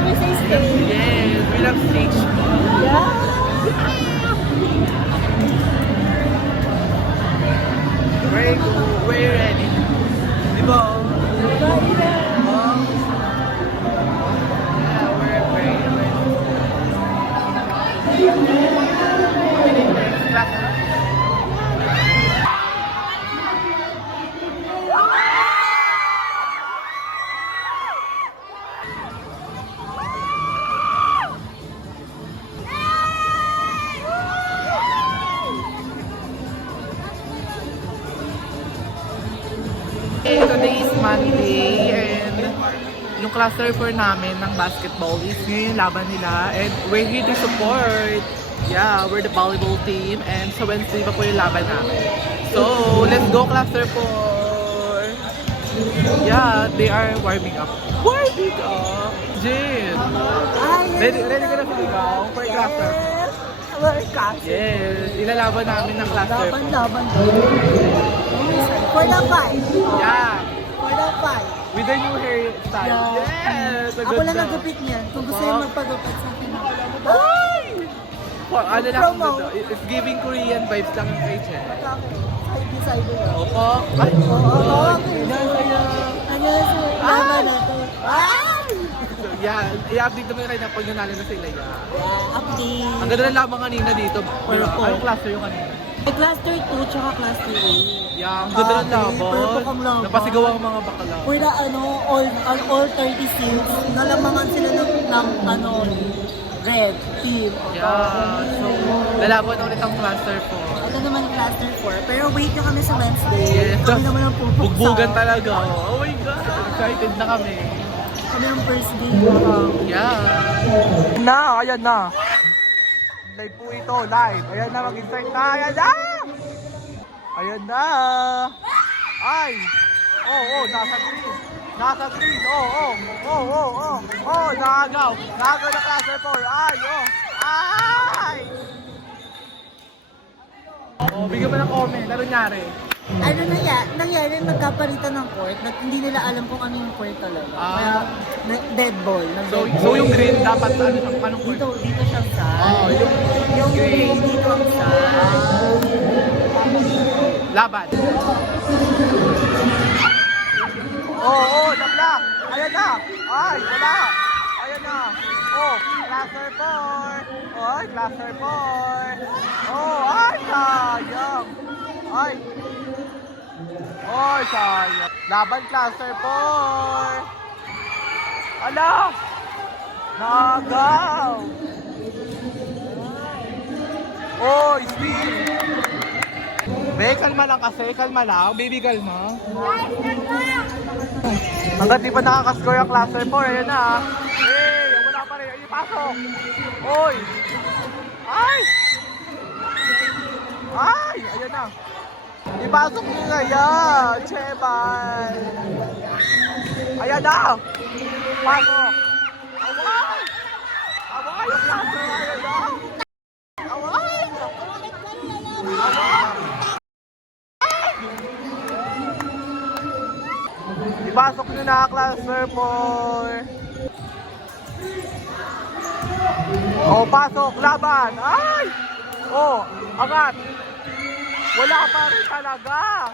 kami sa stage. Yes, we love stage. Yeah. We're ready. Diba? Today is Monday and yung cluster 4 namin ng basketball is ngayon laban nila and we're here to support. Yeah, we're the volleyball team and sa Wednesday pa po yung laban namin. So, let's go cluster 4! Yeah, they are warming up. Warming up! Jin! Ready ka na siligaw for cluster? Yes, ilalaban namin ng cluster 4. Laban. For the fight. Yeah! For the fight. With the new hairstyle. Yeah. Yes! Ako lang nagupit niyan. Kung gusto yung magpagupit sa akin. Ay! Ano lang Promo. dito? It's giving Korean vibes lang yung kay Chen. Side by side. Opo. Ay! Oo. Ah! Laban na to. So, yeah, i-update naman kayo na pag nanalo na sila. Yeah. Update. Ang ganda ng lamang kanina dito. Purple. Anong cluster yung kanina? Cluster 2 tsaka cluster 8. Yeah, ang ganda ng Purple kang laban. laban. Napasigaw ang mga bakala. For the all 36, nalamangan sila ng red team. Yeah, so lalaban ulit ang cluster 4. Ito naman yung cluster 4. Pero wait nyo kami sa Wednesday. Yes. Kami naman ang pupuksa. Bugbugan talaga. Oh my God! Excited na kami. Kami ang first day. Yeah. Ayan na. Live po ito, live. Ayan na, mag-start na. Ayan na! Ayan na! Ay! Nasa green. Nasa green. Nakagaw. Nakagaw na cluster 4. Ay, Ay! Bigyan mo ng comment. Ano nangyari? Ano nangyari, magkapalitan ng court, hindi nila alam kung ano yung court talaga. Kaya, dead ball. So yung green dapat anong court? Dito siyang side. Yung green. green dito ang side. Laban. Nablock. Ayan na. Ay, wala. Ayan na. Cluster 4. Cluster 4. Ay, sayang. Sayang. Laban cluster 4. Ala! Nagaw! Steal! Kalma lang kasi. Kalma lang. Baby, kalma. Hanggat di pa nakakascore yung cluster 4. Ayan na. Wala pa rin. Pasok! Ayan na. Ipasok nyo na yan. Cheban. Ayan na. Pasok. Away yung cluster. Ayan na. Away. Ipasok nyo na cluster 4. Pasok, laban. Ay! Angat. Wala pa rin talaga.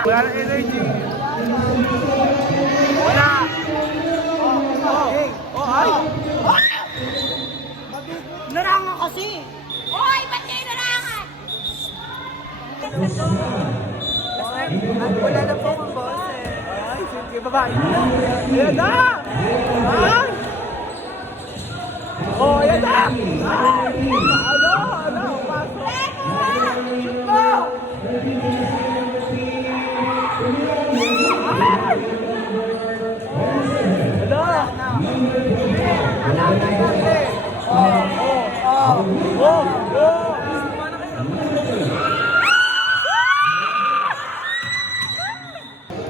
Wala na energy. Wala. Ay! Larangan kasi! Hoy, ba't kayo narangan? Wala na po akong boses. Ay, sige, babae. Ayan na! Ay! Oh, ayan na! Ay! Ano? Pasok! Shoot mo!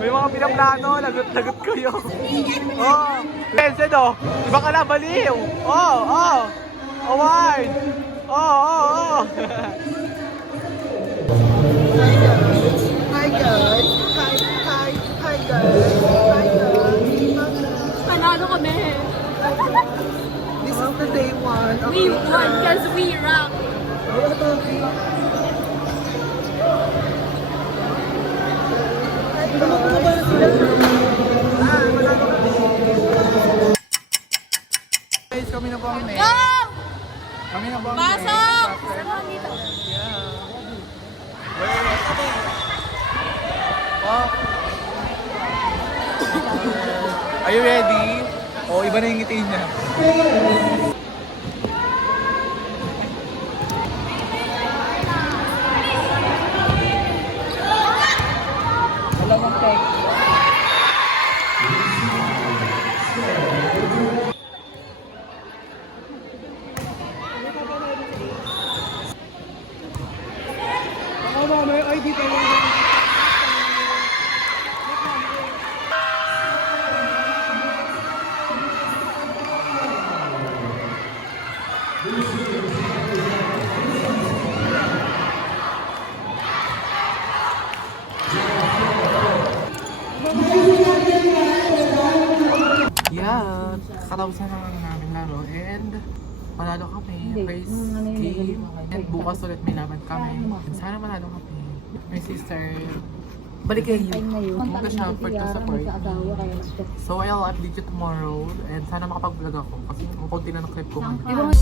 May mga pinaplano, lagot-lagot kayo. Oh, Vincent oh, iba ka na, baliw. Oh, award. Oh. Hi guys! Hi guys! Panalo kami. This is the day one of We won because we rock. Guys, kami na po ang next. Go! Kami na po ang Pasok! next. Sama dito. Oh. Are you ready? Oh, iba na yung ngiti niya. Dalawang take. Ako ba, may ID pa yun. Yeah, katapusan naman namin laro and panalo kami. Praise game. And bukas ulit may laban kami. And sana manalo kami. My sister, balik kayo. Mag-shopper to support me. So I'll update you tomorrow and sana makapag-vlog ako kasi ang konti na ng clip ko ngayon.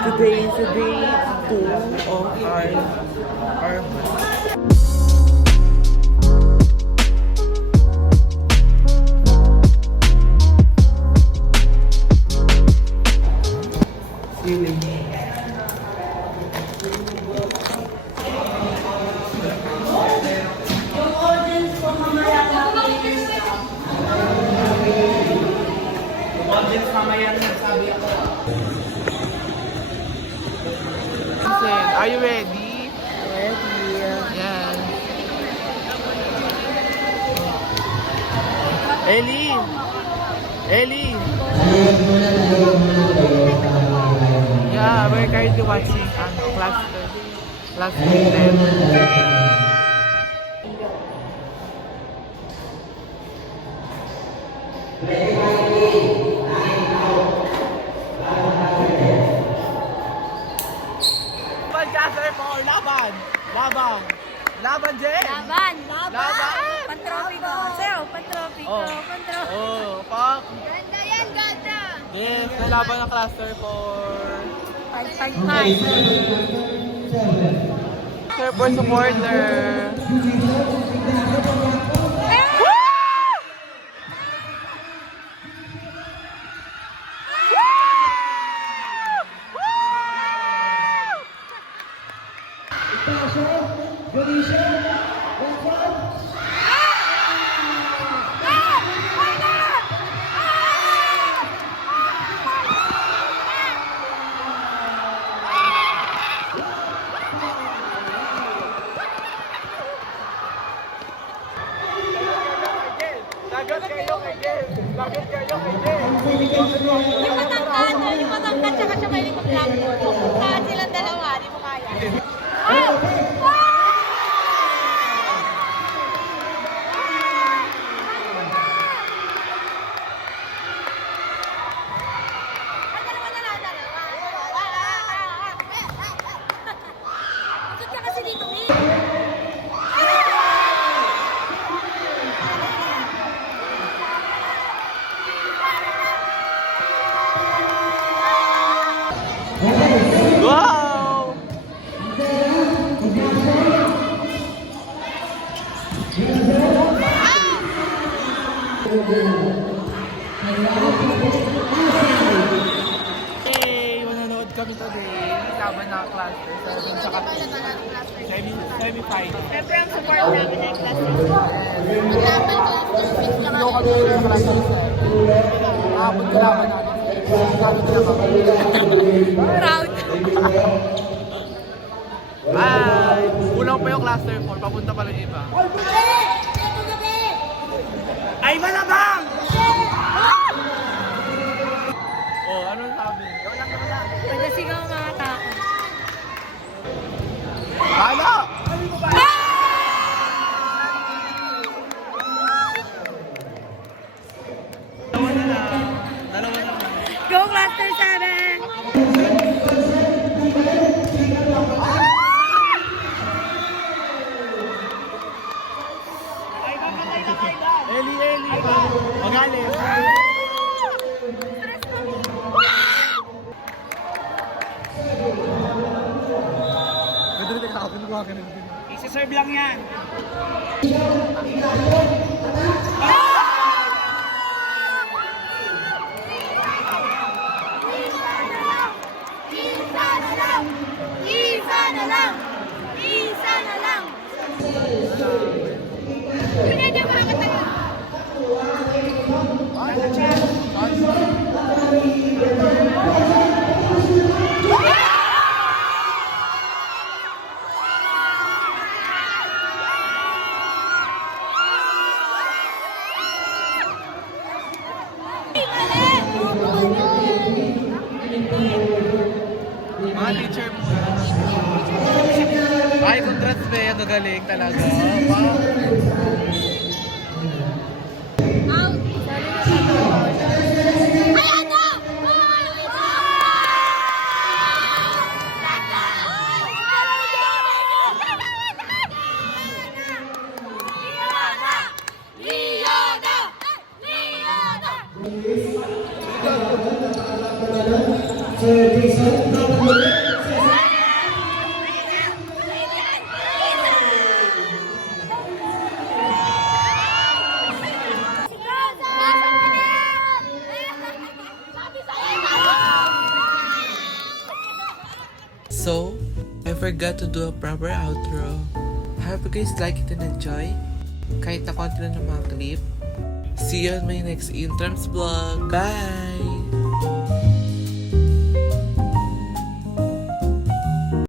Today is the day 2 of our Are you ready? Ready? Yan. Ellie! Yeah, we're currently watching class 10. Laban, Jen! Laban! Laban! Pan-trophy ko. Sa'yo, pan-trophy ko. Oh. Pan-trophy. Oh, pak! Ganda yan, ganda! Yes, nalaban ng cluster for... 5-5-5. Cluster for supporter. Yung matangkad, tsaka siya may likod lang. Saan silang dalawa, di mo kaya. Oh! Hey, manonood kami today. Laban na cluster. 7 tsaka 2. Semi-final. Siyempre ang support namin ng classes. Hindi ko kami ng cluster 7. Abot ko laban natin. Gamit nila kami. Proud. Kulang pa yung cluster 4. Papunta pa lang iba. Ay, malabang! Oh, anong sabi? Pagkasigaw mga tao. Hala! Dalawa na lang. Go Cluster 7! Eli! Magaling! Isi-serve lang yan. Isa na lang! Pinadya mo ako tayo. Mga teacher mo. Ay, congrats be. Ang gagaling talaga. Wow. Ayan na! So, I forgot to do a proper outro. Hope you guys like it and enjoy. Kahit na konti lang ng mga clip. See you on my next Intrams vlog. Bye!